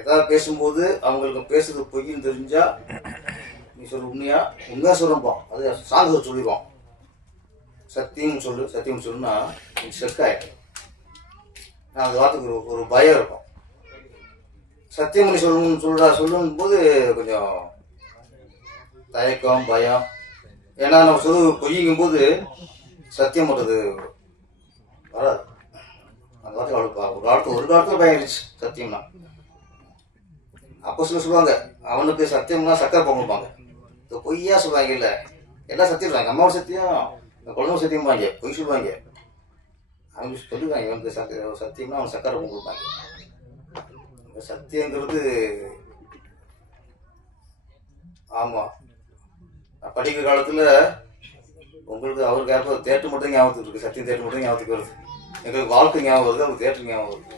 ஏதாவது பேசும்போது அவங்களுக்கு பேசுறது பொய்ன்னு தெரிஞ்சா நீ சொல்லு உண்மையா சொல்லும்போம். அது சாங்க சொல்லிடுவோம். சத்தியம் சொல்லுன்னா நீ செக்காயிடும். அந்த வார்த்தைக்கு ஒரு பயம் இருக்கும். சத்தியம் பண்ணி சொல்லும் போது கொஞ்சம் தயக்கம் பயம். ஏன்னா நம்ம பொய்யும் போது சத்தியம் பண்ணுறது வராது. அந்த வார்த்தை ஒரு காலத்தில் பயம் இருந்துச்சு சத்தியம்னா. அப்போ சொல்லுவாங்க அவனுக்கு சத்தியம்னா சக்கரை பொங்கல்பாங்க. இந்த பொய்யா சொல்லுவாங்க. இல்லை எல்லாம் சத்தியம் சொல்லுவாங்க. அம்மாவோட சத்தியம் குழந்தை சத்தியம் வாங்க பொய் சொல்லுவாங்க. அவங்க சொல்லுவாங்க இவனுக்கு சத்தியம்னா அவன் சக்கரை பொங்கல்பாங்க. சத்தியங்கிறது ஆமாம். படிக்கிற காலத்தில் உங்களுக்கு அவருக்கு யாருக்கும் தேட்டர் மட்டும் ஞாபகத்துக்கு இருக்குது. சத்தியம் தேட்டர் மட்டும் ஞாபகத்துக்கு வருது. எங்களுக்கு வாழ்க்கை ஞாபகம் வருது, அவருக்கு தேட்டர் ஞாபகம் வருது.